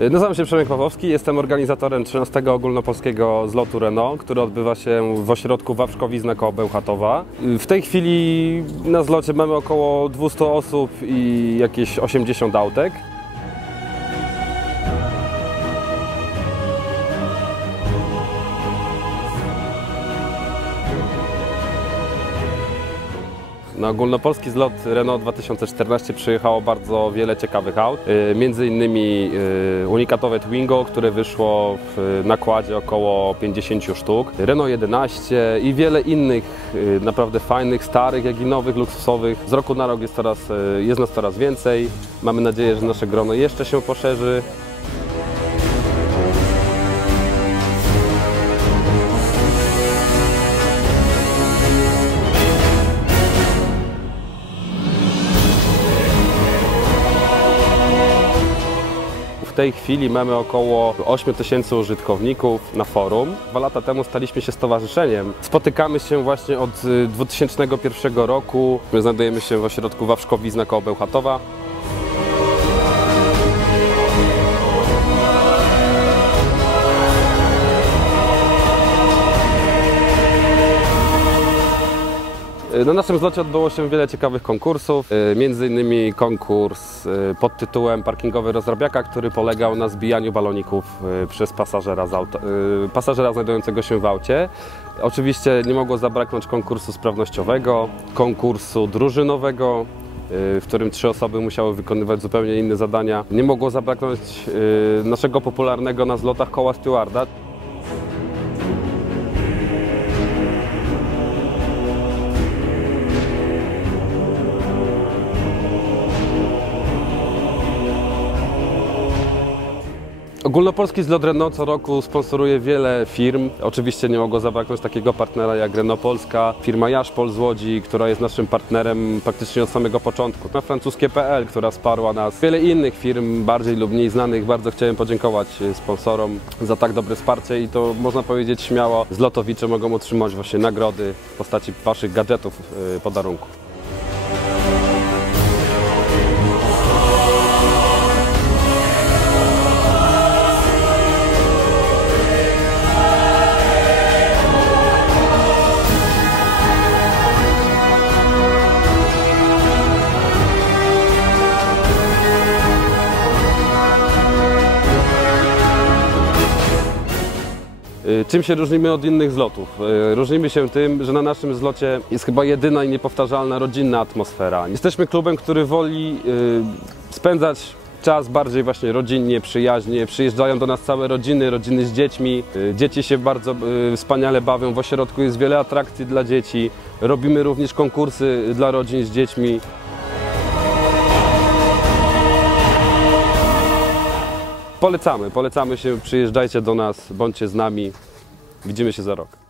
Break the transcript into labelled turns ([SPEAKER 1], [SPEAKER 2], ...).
[SPEAKER 1] Nazywam się Przemek Pawłowski, jestem organizatorem 13 ogólnopolskiego zlotu Renault, który odbywa się w ośrodku Wawrzkowizna koło Bełchatowa. W tej chwili na zlocie mamy około 200 osób i jakieś 80 autek. Na ogólnopolski zlot Renault 2014 przyjechało bardzo wiele ciekawych aut, y, między innymi y, unikatowe Twingo, które wyszło w nakładzie około 50 sztuk, Renault 11 i wiele innych y, naprawdę fajnych, starych, jak i nowych, luksusowych. Z roku na rok jest, coraz, jest nas coraz więcej. Mamy nadzieję, że nasze grono jeszcze się poszerzy. Tej chwili mamy około 8 tysięcy użytkowników na forum. Dwa lata temu staliśmy się stowarzyszeniem. Spotykamy się właśnie od y, 2001 roku. My znajdujemy się w ośrodku Wawrzkowizna koło Bełchatowa. Na naszym zlocie odbyło się wiele ciekawych konkursów, y, między innymi konkurs y, pod tytułem Parkingowy rozrabiaka, który polegał na zbijaniu baloników przez pasażera, y, pasażera znajdującego się w aucie. Oczywiście nie mogło zabraknąć konkursu sprawnościowego, konkursu drużynowego, w którym trzy osoby musiały wykonywać zupełnie inne zadania. Nie mogło zabraknąć naszego popularnego na zlotach koła stewarda. Ogólnopolski zlot Renault co roku sponsoruje wiele firm. Oczywiście nie mogło zabraknąć takiego partnera jak Renault Polska, firma Jaszpol z Łodzi, która jest naszym partnerem praktycznie od samego początku. Na francuskie.pl, która wsparła nas. Wiele innych firm, bardziej lub mniej znanych. Bardzo chciałem podziękować sponsorom za tak dobre wsparcie i to można powiedzieć śmiało, zlotowicze mogą otrzymać właśnie nagrody w postaci Waszych gadżetów, yy, Czym się różnimy od innych zlotów? Y, Różnimy się tym, że na naszym zlocie jest chyba jedyna i niepowtarzalna rodzinna atmosfera. Jesteśmy klubem, który woli y, spędzać czas bardziej właśnie rodzinnie, przyjaźnie. Przyjeżdżają do nas całe rodziny, rodziny z dziećmi. Y, Dzieci się bardzo y, wspaniale bawią. W ośrodku jest wiele atrakcji dla dzieci. Robimy również konkursy dla rodzin z dziećmi. Polecamy, polecamy się, przyjeżdżajcie do nas, bądźcie z nami. Widzimy się za rok.